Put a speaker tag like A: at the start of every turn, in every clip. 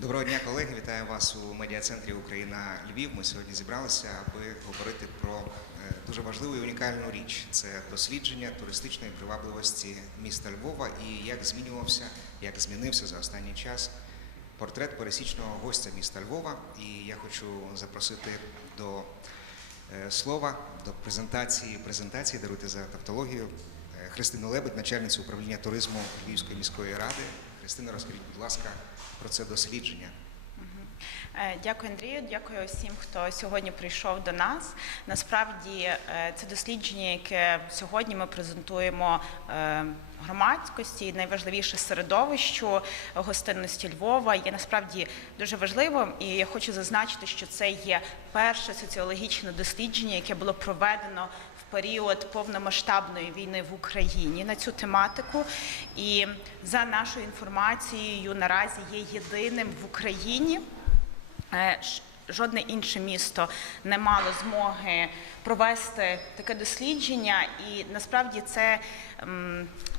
A: Доброго дня, колеги. Вітаю вас у медіа-центрі Україна Львів. Ми сьогодні зібралися, аби говорити про е, дуже важливу і унікальну річ. Це дослідження туристичної привабливості міста Львова і як змінювався, як змінився за останній час портрет пересічного гостя міста Львова. І я хочу запросити до е, слова, до презентації презентації, даруйте за тавтологію. е, Христину Лебедь, начальницю управління туризму Львівської міської ради. Христина, розкажіть, будь ласка, про це дослідження.
B: Е, Дякую, Андрію. Дякую всім, хто сьогодні прийшов до нас. Насправді, е, це дослідження, яке сьогодні ми презентуємо е, громадськості, найважливіше середовищу гостинності Львова є насправді дуже важливим. І я хочу зазначити, що це є перше соціологічне дослідження, яке було проведено в період повномасштабної війни в Україні на цю тематику. І за нашою інформацією, наразі є єдиним в Україні. Е, Жодне інше місто не мало змоги провести таке дослідження, і насправді це,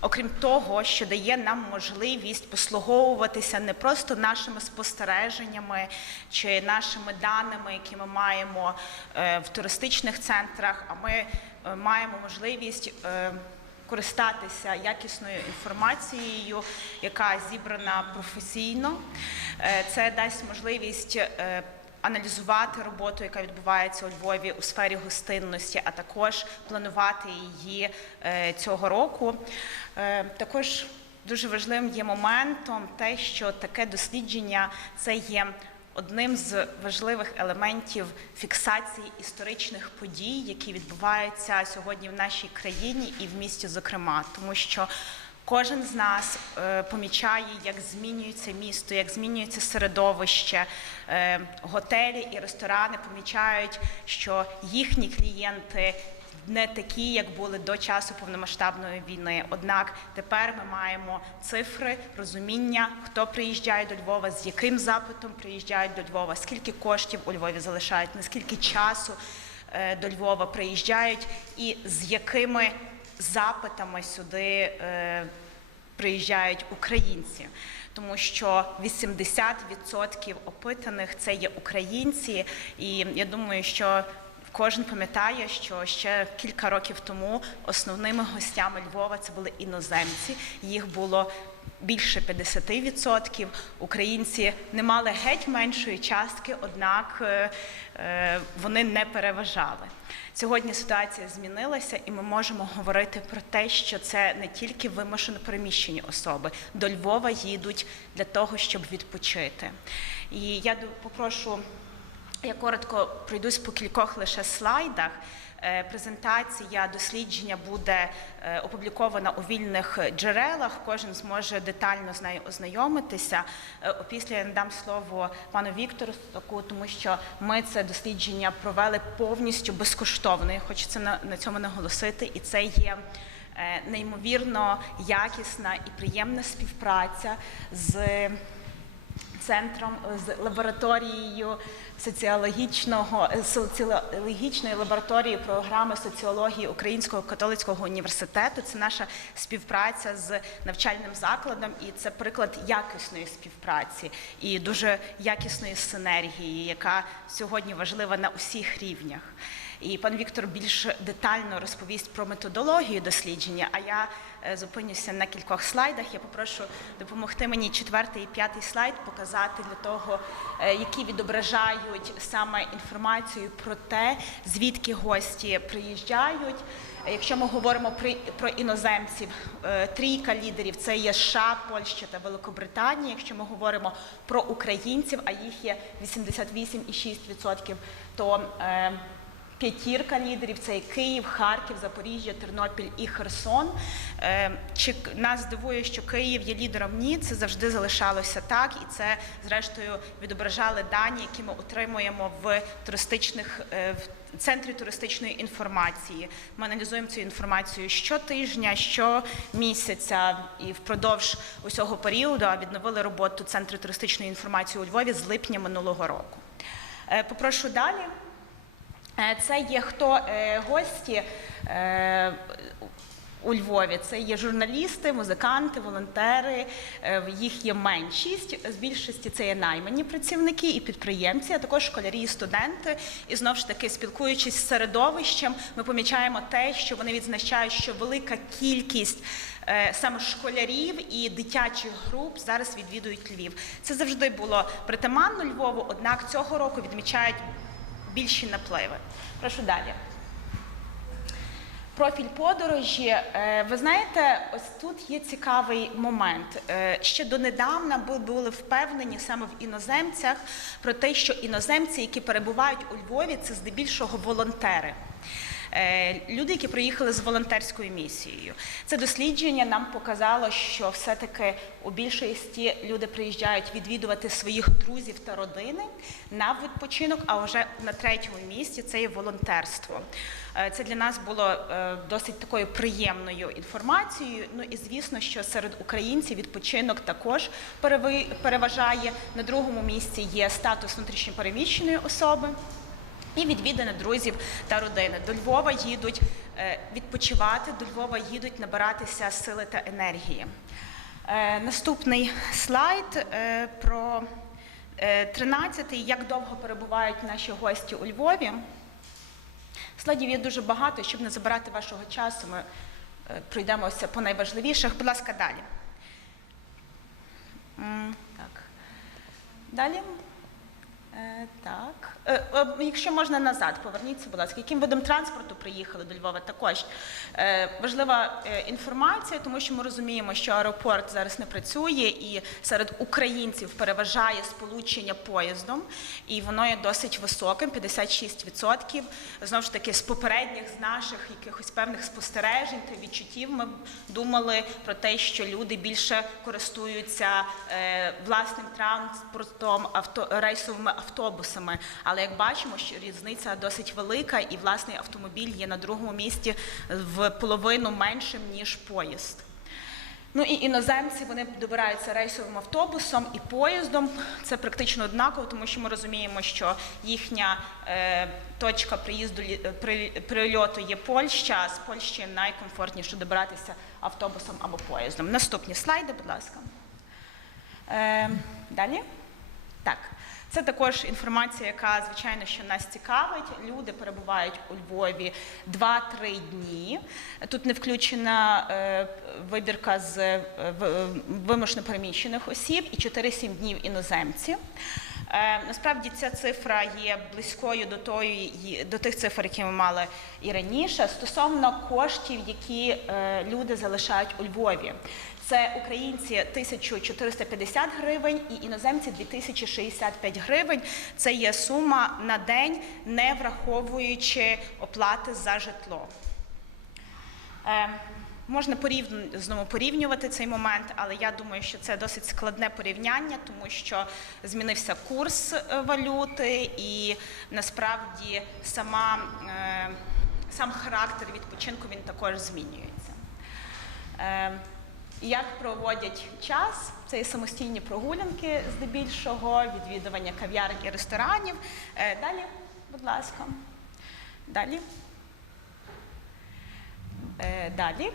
B: окрім того, що дає нам можливість послуговуватися не просто нашими спостереженнями чи нашими даними, які ми маємо е, в туристичних центрах, а ми е, маємо можливість. користатися якісною інформацією, яка зібрана професійно. Е, Це дасть можливість е, аналізувати роботу, яка відбувається у Львові у сфері гостинності, а також планувати її е, цього року. Також дуже важливим є моментом те, що таке дослідження це є одним з важливих елементів фіксації історичних подій, які відбуваються сьогодні в нашій країні і в місті, зокрема, тому що кожен з нас е, помічає, як змінюється місто, як змінюється середовище. Е, готелі і ресторани помічають, що їхні клієнти не такі, як були до часу повномасштабної війни. Однак тепер ми маємо цифри, розуміння, хто приїжджає до Львова, з яким запитом приїжджають до Львова, скільки коштів у Львові залишають, наскільки часу е, до Львова приїжджають, і з якими запитами сюди е, приїжджають українці. Тому що 80% опитаних це є українці, і я думаю, що Кожен пам'ятає, що ще кілька років тому основними гостями Львова це були іноземці. Їх було більше 50%. Українці не мали геть меншої частки, однак е, е, вони не переважали. Сьогодні ситуація змінилася, і ми можемо говорити про те, що це не тільки вимушено переміщені особи. До Львова їдуть для того, щоб відпочити. І я попрошу. Я коротко пройдусь по кількох лише слайдах. Е, Презентація дослідження буде е, опублікована у вільних джерелах. Кожен зможе детально з нею ознайомитися. Е, Опісля я надам слово пану Віктору тому що ми це дослідження провели повністю безкоштовно. Я хочу це на, цьому наголосити, і це є. Неймовірно якісна і приємна співпраця з центром з лабораторією соціологічного е, соціологічної лабораторії програми соціології Українського католицького університету. Це наша співпраця з навчальним закладом, і це приклад якісної співпраці і дуже якісної синергії, яка сьогодні важлива на усіх рівнях. І пан Віктор більш детально розповість про методологію дослідження. А я зупинюся на кількох слайдах. Я попрошу допомогти мені четвертий і п'ятий слайд показати для того, е, які відображають саме інформацію про те, звідки гості приїжджають. Якщо ми говоримо про іноземців, е, трійка лідерів це є США, Польща та Великобританія. Якщо ми говоримо про українців, а їх є 88,6%, то е, П'ятірка лідерів це Київ, Харків, Запоріжжя, Тернопіль і Херсон. Е, Чи нас дивує, що Київ є лідером? Ні, це завжди залишалося так, і це зрештою відображали дані, які ми отримуємо в туристичних е, центрі туристичної інформації. Ми аналізуємо цю інформацію щотижня, щомісяця і впродовж усього періоду відновили роботу центру туристичної інформації у Львові з липня минулого року. Е, Попрошу далі. Е, Це є хто е, гості. Е, у Львові. Це є журналісти, музиканти, волонтери. Їх є меншість. З більшості це є наймані працівники і підприємці, а також школярі і студенти. І знову ж таки, спілкуючись з середовищем, ми помічаємо те, що вони відзначають, що велика кількість саме школярів і дитячих груп зараз відвідують Львів. Це завжди було притаманно Львову, однак цього року відмічають більші напливи. Прошу далі. Профіль подорожі. Е, Ви знаєте, ось тут є цікавий момент. Е, Ще донедавна бу- були впевнені саме в іноземцях про те, що іноземці, які перебувають у Львові, це здебільшого волонтери. Е, Люди, які приїхали з волонтерською місією, це дослідження нам показало, що все-таки у більшості люди приїжджають відвідувати своїх друзів та родини на відпочинок. А вже на третьому місці це є волонтерство. Е, Це для нас було е, досить такою приємною інформацією. Ну і звісно, що серед українців відпочинок також переважає. На другому місці є статус внутрішньопереміщеної особи. І відвідини друзів та родини. До Львова їдуть е, відпочивати, до Львова їдуть набиратися сили та енергії. Е, Наступний слайд е, про 13-й, як довго перебувають наші гості у Львові. Слайдів є дуже багато, щоб не забирати вашого часу. Ми пройдемося по найважливіших. Будь ласка, далі. Так. Далі. Е, Так. Е, е, Якщо можна назад, поверніться, будь ласка. Яким видом транспорту приїхали до Львова? Також важлива інформація, тому що ми розуміємо, що аеропорт зараз не працює, і серед українців переважає сполучення поїздом, і воно є досить високим 56%. Знову ж таки, з попередніх з наших якихось певних спостережень та відчуттів ми думали про те, що люди більше користуються власним транспортом, авто, рейсовими автобусами. Але як бачимо, що різниця досить велика, і власний автомобіль є на другому місці в половину меншим ніж поїзд. Ну і іноземці вони добираються рейсовим автобусом і поїздом. Це практично однаково, тому що ми розуміємо, що їхня е, точка приїзду при, прильоту є Польща. З Польщі найкомфортніше добиратися автобусом або поїздом. Наступні слайди, будь ласка. Е, далі. Так. Це також інформація, яка звичайно що нас цікавить. Люди перебувають у Львові 2-3 дні. Тут не включена е, вибірка з е, вимушено переміщених осіб і 4-7 днів іноземці. Е, Насправді ця цифра є близькою до тої до тих цифр, які ми мали і раніше, стосовно коштів, які е, люди залишають у Львові. Це українці 1450 гривень і іноземці 2065 гривень. Це є сума на день, не враховуючи оплати за житло. Можна знову порівнювати цей момент, але я думаю, що це досить складне порівняння, тому що змінився курс е, валюти, і насправді сама, е, сам характер відпочинку він також змінюється. Е, Як проводять час? Це і самостійні прогулянки здебільшого, відвідування кав'ярень і ресторанів. Далі, будь ласка. Далі. Далі.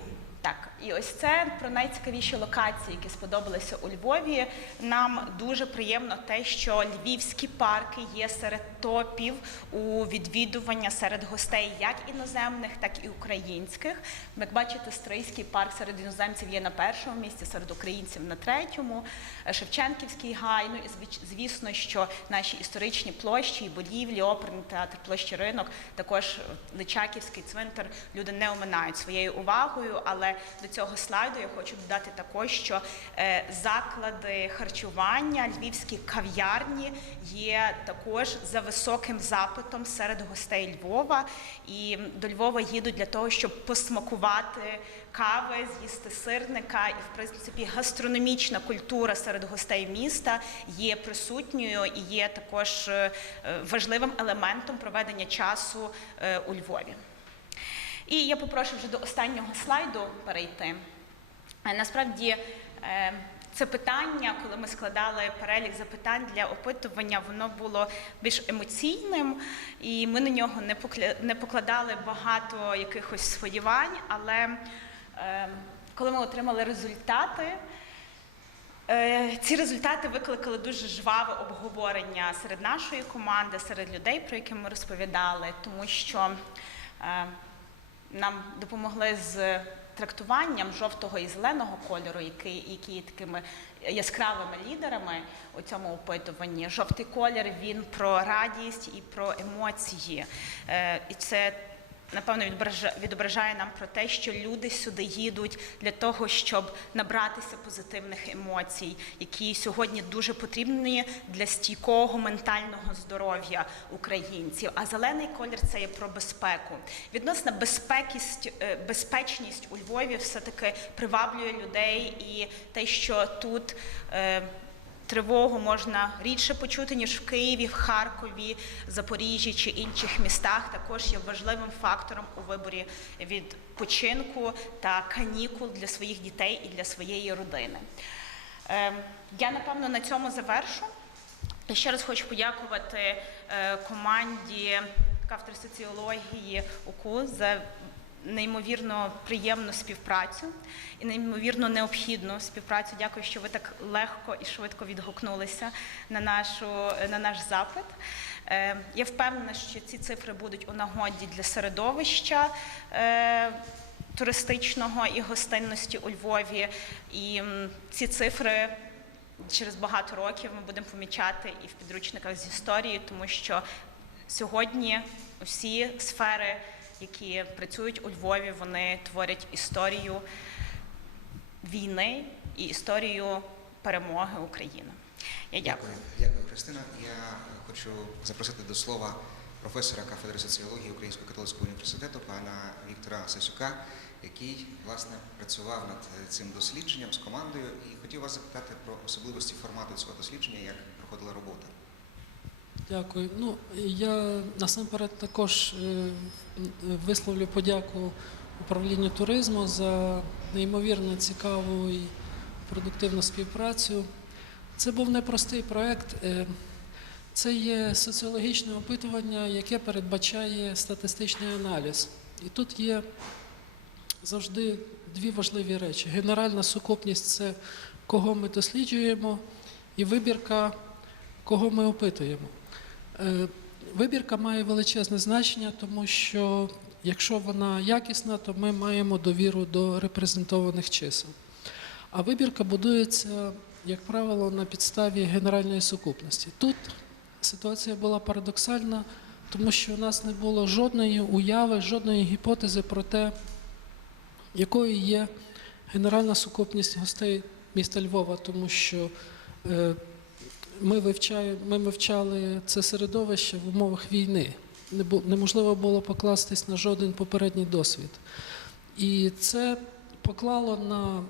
B: Так, і ось це про найцікавіші локації, які сподобалися у Львові. Нам дуже приємно те, що львівські парки є серед топів у відвідування серед гостей як іноземних, так і українських. Як бачите, Стрийський парк серед іноземців є на першому місці, серед українців на третьому. Шевченківський гай. Ну і звісно, що наші історичні площі, і будівлі, оперний театр, площі ринок, також Личаківський цвинтар люди не оминають своєю увагою. Але до цього слайду я хочу додати також, що е, заклади харчування, львівські кав'ярні є також за високим запитом серед гостей Львова. І до Львова їдуть для того, щоб посмакувати кави, з'їсти сирника, і в принципі гастрономічна культура серед гостей міста є присутньою і є також е, важливим елементом проведення часу е, у Львові. І я попрошу вже до останнього слайду перейти. Е, Насправді е, це питання, коли ми складали перелік запитань для опитування, воно було більш емоційним, і ми на нього не покладали багато якихось сподівань, але Ем, Коли ми отримали результати, Е, Ці результати викликали дуже жваве обговорення серед нашої команди, серед людей, про які ми розповідали, тому що е, нам допомогли з трактуванням жовтого і зеленого кольору, які, які є такими яскравими лідерами у цьому опитуванні. Жовтий колір він про радість і про емоції. Е, І це напевно відобража- відображає нам про те, що люди сюди їдуть для того, щоб набратися позитивних емоцій, які сьогодні дуже потрібні для стійкого ментального здоров'я українців. А зелений колір це є про безпеку. Відносна безпекість, е, безпечність у Львові все-таки приваблює людей, і те, що тут. Тривогу можна рідше почути, ніж в Києві, в Харкові, Запоріжжі чи інших містах. Також є важливим фактором у виборі відпочинку та канікул для своїх дітей і для своєї родини. Е, Я напевно на цьому завершу. Ще раз хочу подякувати е, команді кафедри соціології УКУ за неймовірно приємну співпрацю і неймовірно необхідну співпрацю. Дякую, що ви так легко і швидко відгукнулися на, нашу, на наш запит. Е, Я впевнена, що ці цифри будуть у нагоді для середовища. е, Туристичного і гостинності у Львові, і ці цифри через багато років ми будемо помічати і в підручниках з історії, тому що сьогодні всі сфери, які працюють у Львові, вони творять історію війни і історію перемоги України. Я дякую.
A: Дякую, Христина. Я хочу запросити до слова професора кафедри соціології Українського католицького університету пана Віктора Сасюка, який власне працював над цим дослідженням з командою, і хотів вас запитати про особливості формату цього дослідження, як проходила робота.
C: Дякую. Ну, я насамперед також е, висловлю подяку управлінню туризму за неймовірно цікаву і продуктивну співпрацю. Це був непростий проект. Е, Це є соціологічне опитування, яке передбачає статистичний аналіз. І тут є завжди дві важливі речі: генеральна сукупність це кого ми досліджуємо, і вибірка, кого ми опитуємо. Е, Вибірка має величезне значення, тому що якщо вона якісна, то ми маємо довіру до репрезентованих чисел. А вибірка будується, як правило, на підставі генеральної сукупності. Тут ситуація була парадоксальна, тому що у нас не було жодної уяви, жодної гіпотези про те, якою є генеральна сукупність гостей міста Львова, тому що е, ми, вивчаємо, ми вивчали це середовище в умовах війни. Неможливо було покластись на жоден попередній досвід. І це поклало на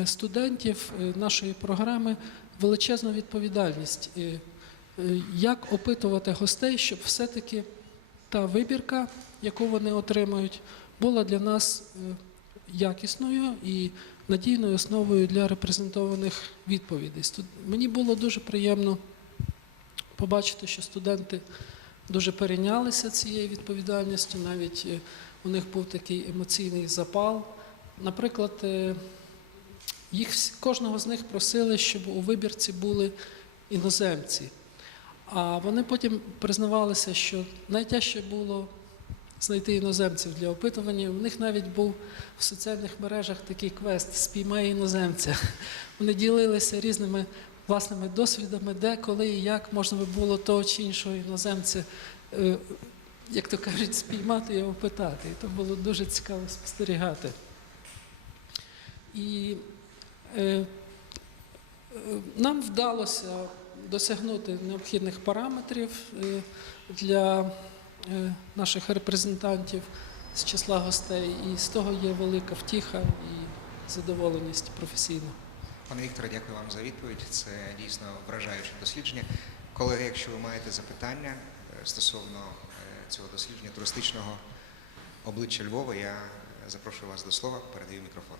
C: е, студентів е, нашої програми величезну відповідальність, е, як опитувати гостей, щоб все-таки та вибірка, яку вони отримають, була для нас якісною і надійною основою для репрезентованих відповідей. Мені було дуже приємно побачити, що студенти дуже перейнялися цією відповідальністю, навіть е, у них був такий емоційний запал. Наприклад, е, їх кожного з них просили, щоб у вибірці були іноземці. А вони потім признавалися, що найтяжче було знайти іноземців для опитування. У них навіть був в соціальних мережах такий квест Спіймай іноземця. Вони ділилися різними власними досвідами, де, коли і як можна би було того чи іншого іноземця, е, як то кажуть, спіймати і опитати. І то було дуже цікаво спостерігати. І е, е, нам вдалося досягнути необхідних параметрів е, для наших репрезентантів з числа гостей, і з того є велика втіха і задоволеність професійна.
A: Пане Вікторе, дякую вам за відповідь. Це дійсно вражаюче дослідження. Колеги, якщо ви маєте запитання е, стосовно е, цього дослідження туристичного обличчя Львова, я е, запрошую вас до слова, передаю мікрофон.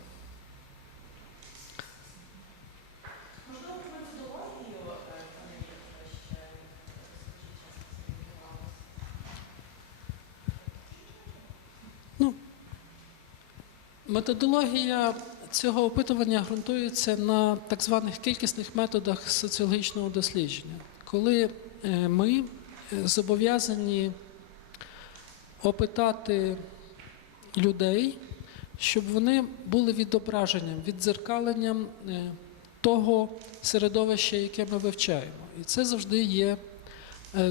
C: Методологія цього опитування ґрунтується на так званих кількісних методах соціологічного дослідження, коли е, ми е, зобов'язані опитати людей, щоб вони були відображенням, віддзеркаленням е, того середовища, яке ми вивчаємо. І це завжди є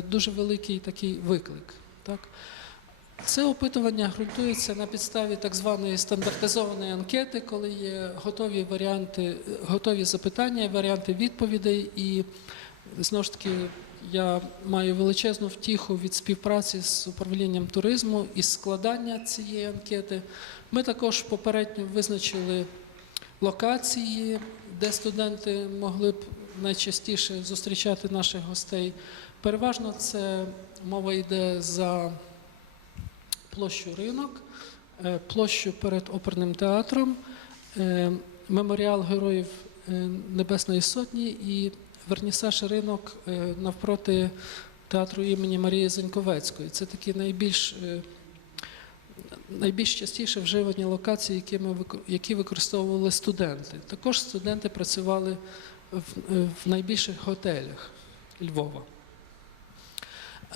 C: дуже великий такий виклик. Так? Це опитування ґрунтується на підставі так званої стандартизованої анкети, коли є готові варіанти, готові запитання, варіанти відповідей. І знову ж таки я маю величезну втіху від співпраці з управлінням туризму і складання цієї анкети. Ми також попередньо визначили локації, де студенти могли б найчастіше зустрічати наших гостей. Переважно це мова йде за площу ринок, е, площу перед оперним театром, е, меморіал Героїв е, Небесної Сотні і вернісаж ринок навпроти театру імені Марії Зеньковецької. Це такі найбільш, найбільш частіше вживані локації, які, ми, які використовували студенти. Також студенти працювали в, в найбільших готелях Львова.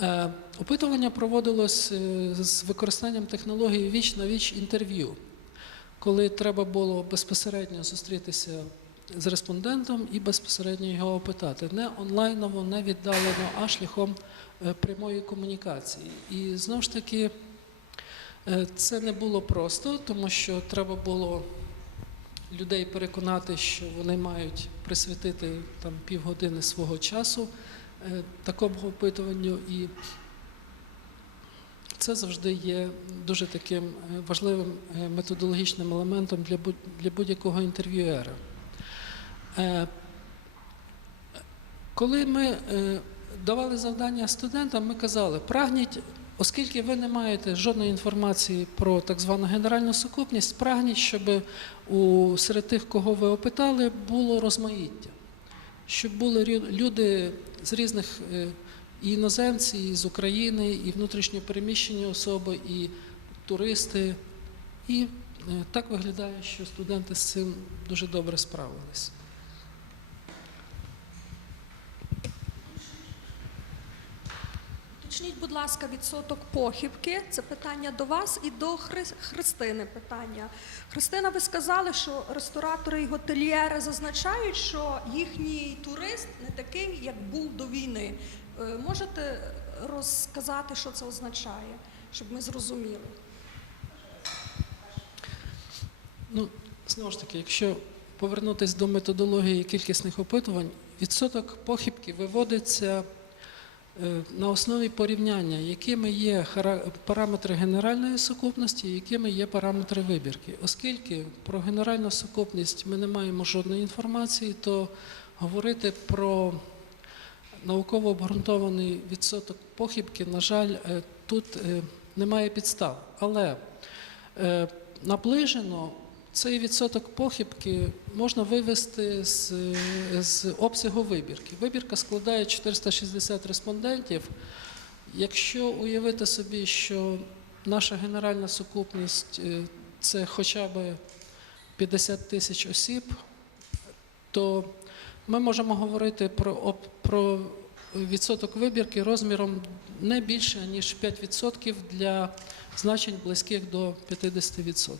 C: Е, Опитування проводилось е, з використанням технології віч на віч інтерв'ю, коли треба було безпосередньо зустрітися з респондентом і безпосередньо його опитати. Не онлайново, не віддалено, а шляхом е, прямої комунікації. І знову ж таки, це не було просто, тому що треба було людей переконати, що вони мають присвятити там півгодини свого часу такому опитуванню, і це завжди є дуже таким е, важливим е, методологічним елементом для будь- для будь-якого інтерв'юера. Е, Коли ми е, давали завдання студентам, ми казали, прагніть, оскільки ви не маєте жодної інформації про так звану генеральну сукупність, прагніть, щоб у, серед тих, кого ви опитали, було розмаїття щоб були люди з різних е, і іноземці, і з України, і внутрішньо переміщені особи, і туристи. І е, так виглядає, що студенти з цим дуже добре справились.
D: Уточніть, будь ласка, відсоток похибки. Це питання до вас і до Хри- Христини питання. Христина, ви сказали, що ресторатори і готельєри зазначають, що їхній турист не такий, як був до війни. Е, Можете розказати, що це означає, щоб ми зрозуміли?
C: Ну, знову ж таки, якщо повернутися до методології кількісних опитувань, відсоток похибки виводиться на основі порівняння, якими є параметри генеральної сукупності, якими є параметри вибірки. Оскільки про генеральну сукупність ми не маємо жодної інформації, то говорити про науково обґрунтований відсоток похибки, на жаль, е, тут е, немає підстав. Але е, наближено цей відсоток похибки можна вивести з, з обсягу вибірки. Вибірка складає 460 респондентів. Якщо уявити собі, що наша генеральна сукупність е, це хоча б 50 тисяч осіб, то ми можемо говорити про, про відсоток вибірки розміром не більше, ніж 5% для значень близьких до 50%.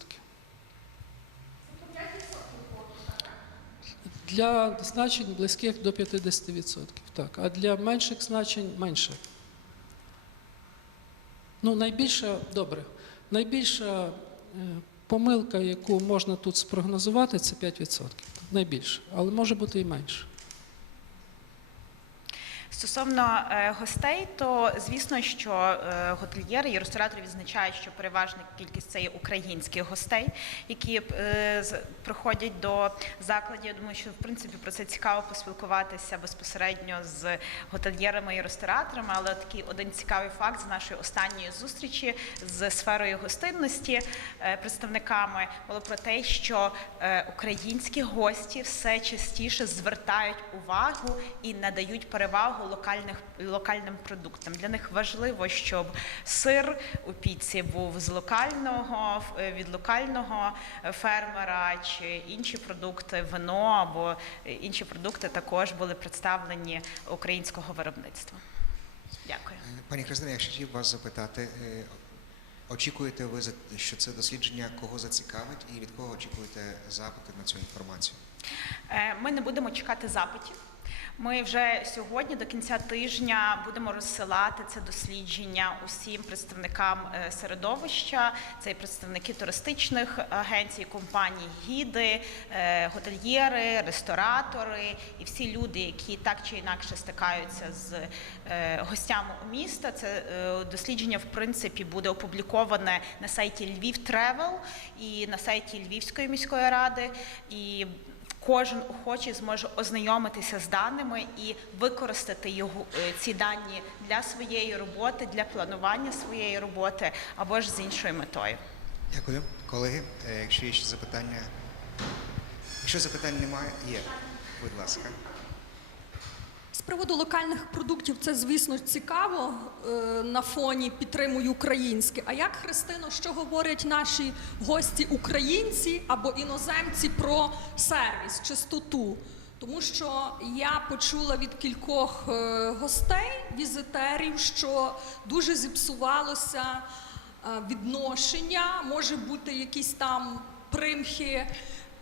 C: Для значень близьких до 50%, так. А для менших значень менше. Ну, найбільша, добре, найбільша е, помилка, яку можна тут спрогнозувати, це 5%. Найбільше, але може бути і менше.
B: Стосовно е, гостей, то звісно, що е, готельєри і ресторатори відзначають, що переважна кількість це є українських гостей, які е, з- приходять до закладів. Я думаю, що в принципі про це цікаво поспілкуватися безпосередньо з готельєрами і рестораторами. Але такий один цікавий факт з нашої останньої зустрічі з сферою гостинності представниками було про те, що українські гості все частіше звертають увагу і надають перевагу увагу локальних локальним продуктам. Для них важливо, щоб сир у піці був з локального е, від локального е, фермера, чи інші продукти, вино або е, інші продукти також були представлені українського виробництва. Дякую.
A: Пані Христина, я ще хотів вас запитати, очікуєте ви, що це дослідження кого зацікавить і від кого очікуєте запити на цю інформацію?
B: Ми не будемо чекати запитів. Ми вже сьогодні до кінця тижня будемо розсилати це дослідження усім представникам е, середовища. Це і представники туристичних агенцій, компаній, гіди, е, готельєри, ресторатори і всі люди, які так чи інакше стикаються з е, гостями у міста. Це дослідження, в принципі, буде опубліковане на сайті Львів Тревел і на сайті Львівської міської ради. І Кожен охочий зможе ознайомитися з даними і використати його е, ці дані для своєї роботи, для планування своєї роботи або ж з іншою метою.
A: Дякую. Колеги, е, якщо є ще запитання. Якщо запитань немає, є. Будь ласка.
D: Приводу локальних продуктів це, звісно, цікаво е, на фоні підтримую українське. А як Христино, що говорять наші гості українці або іноземці про сервіс, чистоту? Тому що я почула від кількох е, гостей, візитерів, що дуже зіпсувалося е, відношення, може бути якісь там примхи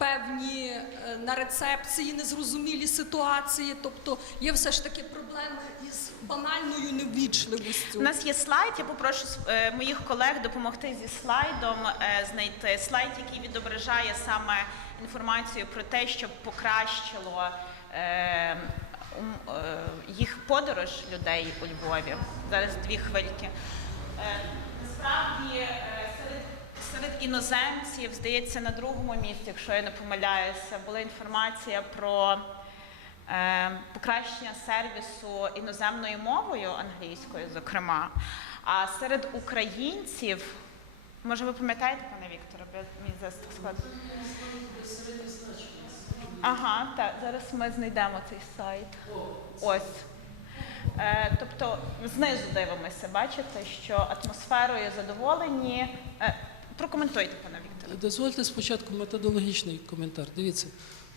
D: певні е, на рецепції, незрозумілі ситуації. Тобто є все ж таки проблеми із банальною неввічливістю.
B: У нас є слайд. Я попрошу е, моїх колег допомогти зі слайдом е, знайти слайд, який відображає саме інформацію про те, що покращило їх подорож людей у Львові. Зараз дві хвильки. Насправді серед, іноземців, здається, на другому місці, якщо я не помиляюся, була інформація про е, покращення сервісу іноземною мовою, англійською, зокрема. А серед українців, може, ви пам'ятаєте, пане Вікторе, мій зест склад. Ага, так, зараз ми знайдемо цей сайт. Ось. Е, тобто знизу дивимося, бачите, що атмосферою задоволені. Е, прокоментуйте, пане Вікторе.
C: Дозвольте спочатку методологічний коментар. Дивіться,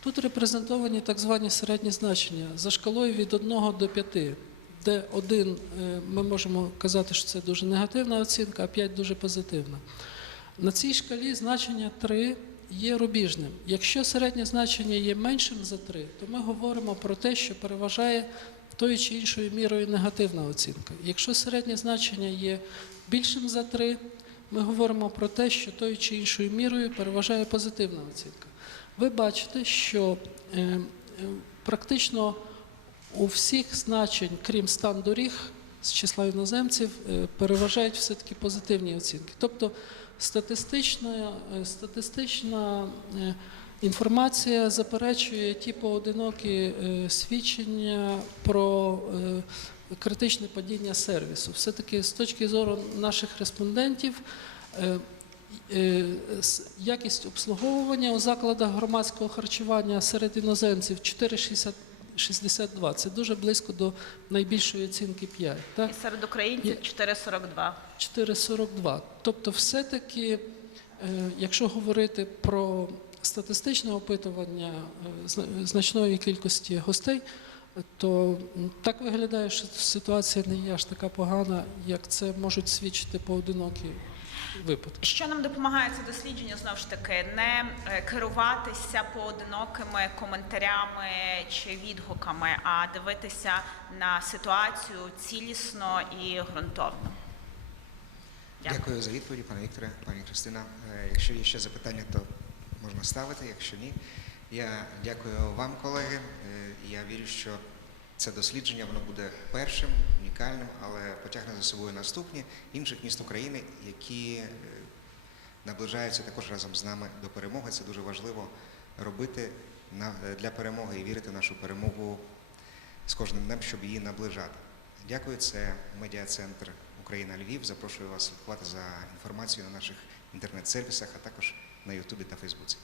C: тут репрезентовані так звані середні значення за шкалою від 1 до 5, де 1 е, ми можемо казати, що це дуже негативна оцінка, а 5 дуже позитивна. На цій шкалі значення 3 є рубіжним. Якщо середнє значення є меншим за 3, то ми говоримо про те, що переважає тою чи іншою мірою негативна оцінка. Якщо середнє значення є більшим за 3, ми говоримо про те, що тою чи іншою мірою переважає позитивна оцінка. Ви бачите, що е, е, практично у всіх значень, крім стан доріг з числа іноземців, е, переважають все-таки позитивні оцінки. Тобто статистична, е, статистична е, інформація заперечує ті поодинокі е, свідчення про е, критичне падіння сервісу. Все-таки з точки зору наших респондентів. е, е, Якість обслуговування у закладах громадського харчування серед іноземців 4,62. Це дуже близько до найбільшої оцінки 5. Так?
B: І серед українців 4,42.
C: 4,42. Тобто, все-таки, е, якщо говорити про статистичне опитування значної кількості гостей, то так виглядає, що ситуація не є аж така погана, як це можуть свідчити поодинокі випадки.
B: Що нам допомагає це дослідження знову ж таки не е, керуватися поодинокими коментарями чи відгуками, а дивитися на ситуацію цілісно і ґрунтовно. Дякую.
A: Дякую за відповіді, пане Вікторе, пані Христина. Е, Якщо є ще запитання, то можна ставити. Якщо ні, я дякую вам, колеги. Е, Я вірю, що це дослідження воно буде першим, унікальним, але потягне за собою наступні інших міст України, які е, наближаються також разом з нами до перемоги. Це дуже важливо робити е, для перемоги і вірити в нашу перемогу з кожним днем, щоб її наближати. Дякую. Це медіа-центр Україна Львів. Запрошую вас слідкувати за інформацією на наших інтернет-сервісах, а також на Ютубі та Фейсбуці.